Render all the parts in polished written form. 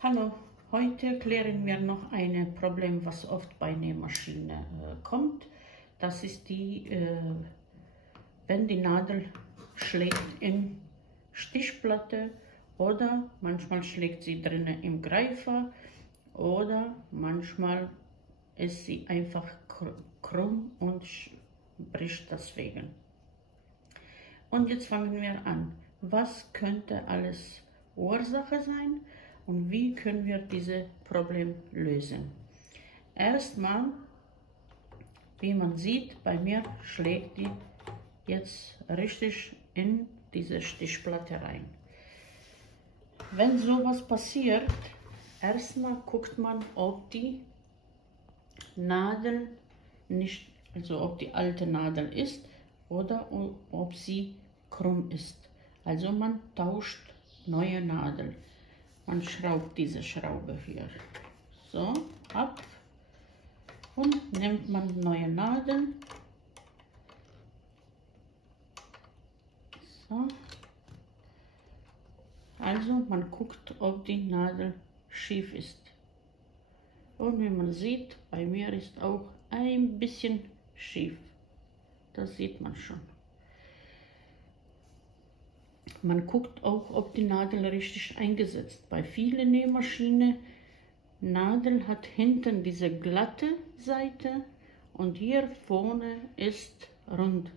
Hallo, heute klären wir noch ein Problem, was oft bei Nähmaschine kommt. Das ist wenn die Nadel schlägt in Stichplatte oder manchmal schlägt sie drinnen im Greifer oder manchmal ist sie einfach krumm und bricht deswegen. Und jetzt fangen wir an. Was könnte alles Ursache sein und wie können wir dieses Problem lösen? Erstmal, wie man sieht, bei mir schlägt die jetzt richtig in diese Stichplatte rein. Wenn sowas passiert, erstmal guckt man, ob die Nadel nicht, also ob die alte Nadel ist oder ob sie krumm ist. Also man tauscht neue Nadel. Man schraubt diese Schraube hier so ab und nimmt man neue Nadeln. So. Also man guckt, ob die Nadel schief ist. Und wie man sieht, bei mir ist auch ein bisschen schief. Das sieht man schon. Man guckt auch, ob die Nadel richtig eingesetzt. Bei vielen Nähmaschinen, Nadel hat hinten diese glatte Seite und hier vorne ist rund.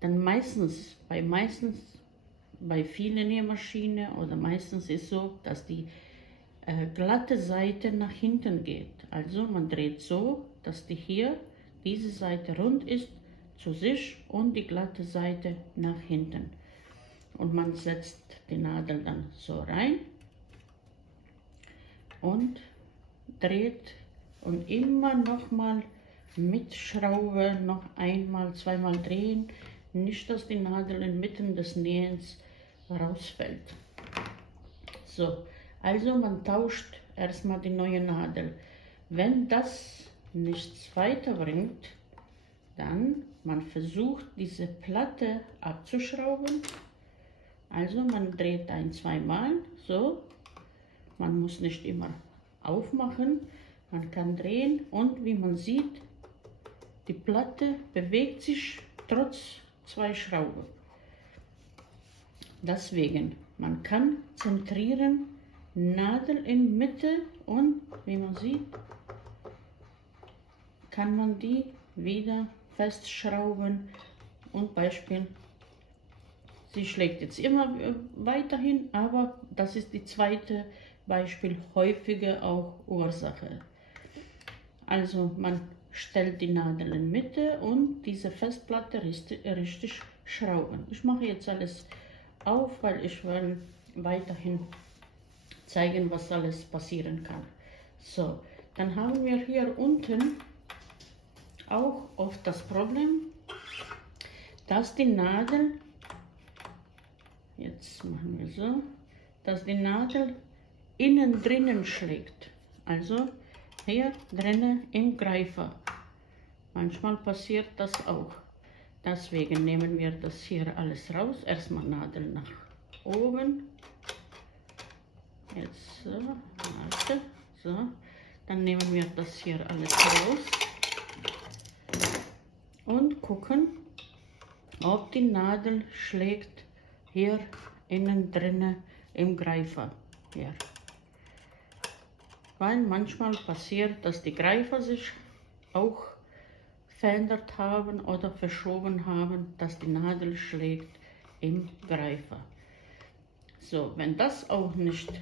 Denn bei vielen Nähmaschinen oder meistens ist so, dass die glatte Seite nach hinten geht. Also man dreht so, dass diese Seite rund ist zu sich und die glatte Seite nach hinten. Und man setzt die Nadel dann so rein und dreht und immer nochmal mit Schraube noch einmal, zweimal drehen, nicht dass die Nadel inmitten des Nähens rausfällt. So, also man tauscht erstmal die neue Nadel. Wenn das nichts weiterbringt, dann man versucht diese Platte abzuschrauben. Also man dreht ein-, zweimal so. Man muss nicht immer aufmachen. Man kann drehen und wie man sieht, die Platte bewegt sich trotz zwei Schrauben. Deswegen, man kann zentrieren, Nadel in Mitte und wie man sieht, kann man die wieder festschrauben und Beispiel. Sie schlägt jetzt immer weiterhin, aber das ist die zweite Beispiel, häufige auch Ursache. Also man stellt die Nadel in Mitte und diese Festplatte richtig schrauben. Ich mache jetzt alles auf, weil ich will weiterhin zeigen, was alles passieren kann. So, dann haben wir hier unten auch oft das Problem, dass die Nadel, jetzt machen wir so, dass die Nadel innen drinnen schlägt. Also hier drinnen im Greifer. Manchmal passiert das auch. Deswegen nehmen wir das hier alles raus. Erstmal Nadel nach oben. Jetzt so, warte, so. Dann nehmen wir das hier alles raus und gucken, ob die Nadel schlägt hier innen drinnen im Greifer. Hier. Weil manchmal passiert, dass die Greifer sich auch verändert haben oder verschoben haben, dass die Nadel schlägt im Greifer. So, wenn das auch nicht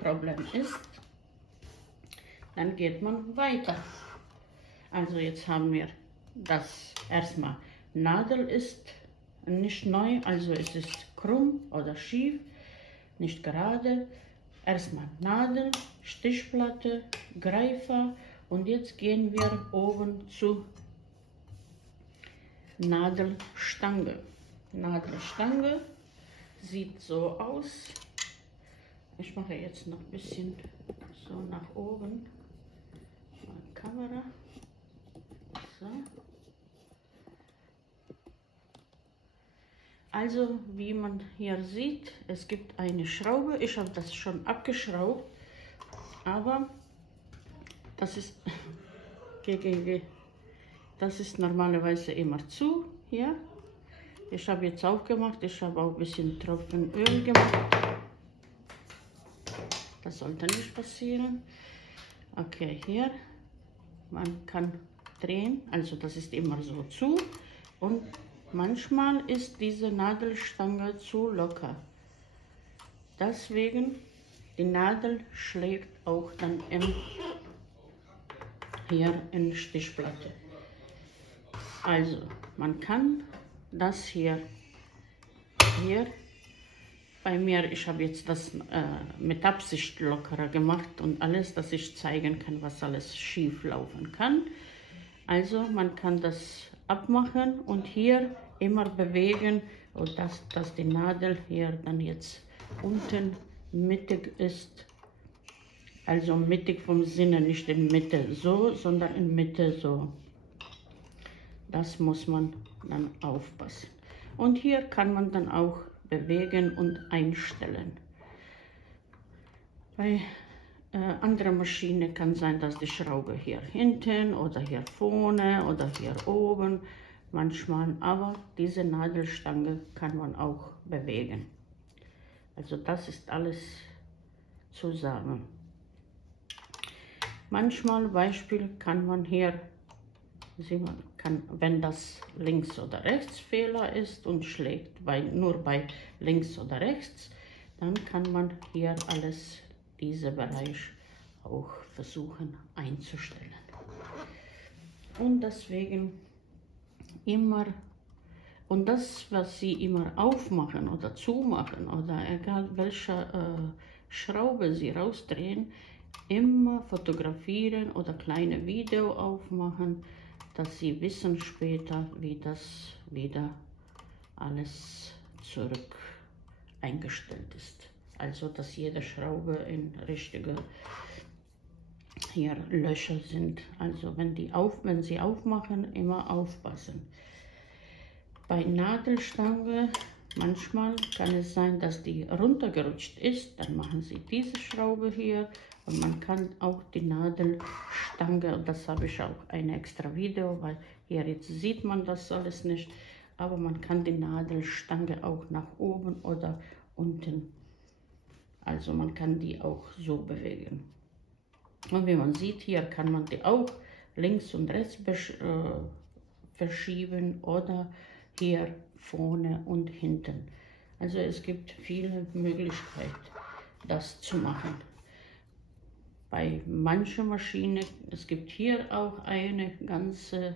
Problem ist, dann geht man weiter. Also jetzt haben wir das erstmal. Nadel ist nicht neu, also es ist krumm oder schief, nicht gerade. Erstmal Nadel, Stichplatte, Greifer und jetzt gehen wir oben zu Nadelstange. Nadelstange sieht so aus. Ich mache jetzt noch ein bisschen so nach oben. Kamera. So. Also wie man hier sieht, es gibt eine Schraube. Ich habe das schon abgeschraubt. Aber das ist, das ist normalerweise immer zu hier. Ich habe jetzt aufgemacht, ich habe auch ein bisschen Tropfen Öl gemacht. Das sollte nicht passieren. Okay, hier, man kann drehen, also das ist immer so zu. Und manchmal ist diese Nadelstange zu locker. Deswegen, die Nadel schlägt auch dann hier in die Stichplatte. Also, man kann das hier, bei mir, ich habe jetzt das mit Absicht lockerer gemacht und alles, dass ich zeigen kann, was alles schief laufen kann. Also, man kann das abmachen und hier immer bewegen, und dass die Nadel hier dann jetzt unten mittig ist. Also mittig vom Sinne, nicht in Mitte so, sondern in Mitte so. Das muss man dann aufpassen. Und hier kann man dann auch bewegen und einstellen. Bei anderer Maschine kann sein, dass die Schraube hier hinten oder hier vorne oder hier oben manchmal, aber diese Nadelstange kann man auch bewegen. Also das ist alles zusammen. Manchmal, Beispiel, kann man hier, wenn das links oder rechts Fehler ist und schlägt nur bei links oder rechts, dann kann man hier alles, dieser Bereich auch versuchen einzustellen. Und deswegen immer, und das, was Sie immer aufmachen oder zumachen oder egal welche Schraube Sie rausdrehen, immer fotografieren oder kleine Video aufmachen, dass Sie wissen später, wie das wieder alles zurück eingestellt ist. Also, dass jede Schraube in richtige hier Löcher sind. Also, wenn Sie aufmachen, immer aufpassen. Bei Nadelstange, manchmal kann es sein, dass die runtergerutscht ist, dann machen Sie diese Schraube hier. Und man kann auch die Nadelstange, und das habe ich auch ein extra Video, weil hier jetzt sieht man das alles nicht, aber man kann die Nadelstange auch nach oben oder unten, also man kann die auch so bewegen. Und wie man sieht, hier kann man die auch links und rechts verschieben oder hier vorne und hinten. Also es gibt viele Möglichkeiten, das zu machen. Bei mancher Maschine, es gibt hier auch eine ganze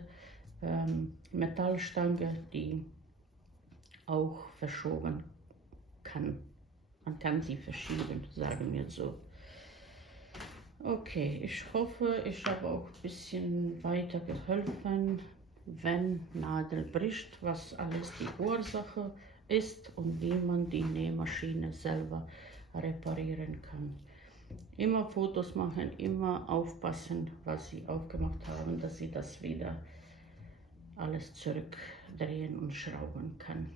Metallstange, die auch verschoben kann. Man kann sie verschieben, sagen wir so. Okay, ich hoffe, ich habe auch ein bisschen weiter geholfen, wenn Nadel bricht, was alles die Ursache ist und wie man die Nähmaschine selber reparieren kann. Immer Fotos machen, immer aufpassen, was Sie aufgemacht haben, dass Sie das wieder alles zurückdrehen und schrauben kann.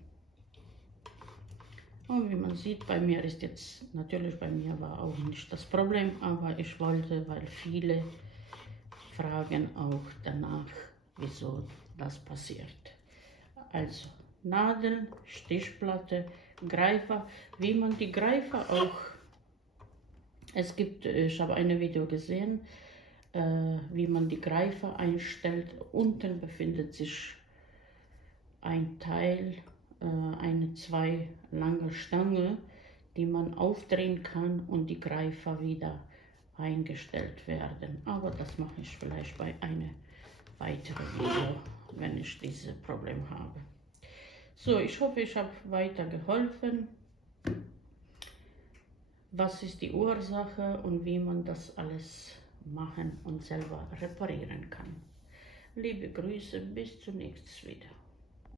Und wie man sieht, bei mir ist jetzt, natürlich bei mir war auch nicht das Problem, aber ich wollte, weil viele fragen auch danach, wieso das passiert. Also Nadel, Stichplatte, Greifer, wie man die Greifer auch, es gibt, ich habe ein Video gesehen, wie man die Greifer einstellt. Unten befindet sich ein Teil, eine 2 lange Stange, die man aufdrehen kann und die Greifer wieder eingestellt werden. Aber das mache ich vielleicht bei einem weiteren Video, wenn ich dieses Problem habe. So, ich hoffe, ich habe weiter geholfen. Was ist die Ursache und wie man das alles machen und selber reparieren kann. Liebe Grüße, bis zum nächsten Video.